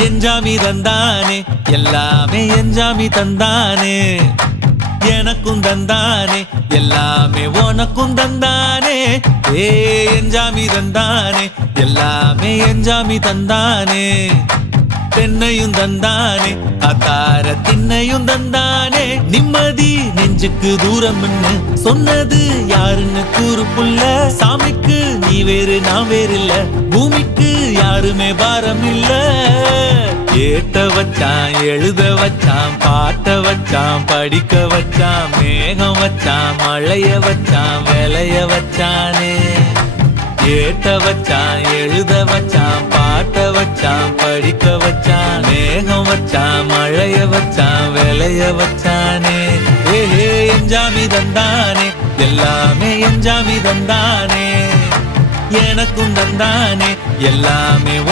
எஞ்சாமி தந்தானே எல்லாமே எஞ்சாமி தந்தானே எனக்கும் தந்தானே எல்லாமே உனக்கும் தந்தானே ஏ எஞ்சாமி தந்தானே எல்லாமே எஞ்சாமி தந்தானே தென்னையும் தந்தானே அத்தார திண்ணையும் தந்தானே நிம்மதி நெஞ்சுக்கு தூரம் சொன்னது யாருன்னு கூறு புள்ள சாமிக்கு நீ வேறு நான் வேறு இல்ல பூமிக்கு யாருமே பாரம் இல்ல ஏத்த வச்சான் எழுத வச்சான் பாட்ட வச்சான் படிக்க வச்சான் மேகம் வச்சான் மழைய வச்சான் விளைய வச்சானே ஏத்த வச்சான் எழுத வச்சான் பாட்ட வச்சான் படிக்க வச்சான் மேகம் வச்சான் மழைய வச்சான் விளைய வச்சானே ஏஹே எஞ்சாமி தந்தானே எல்லாமே எஞ்சாமி தந்தானே எனக்கும் தந்தானே எல்லாமே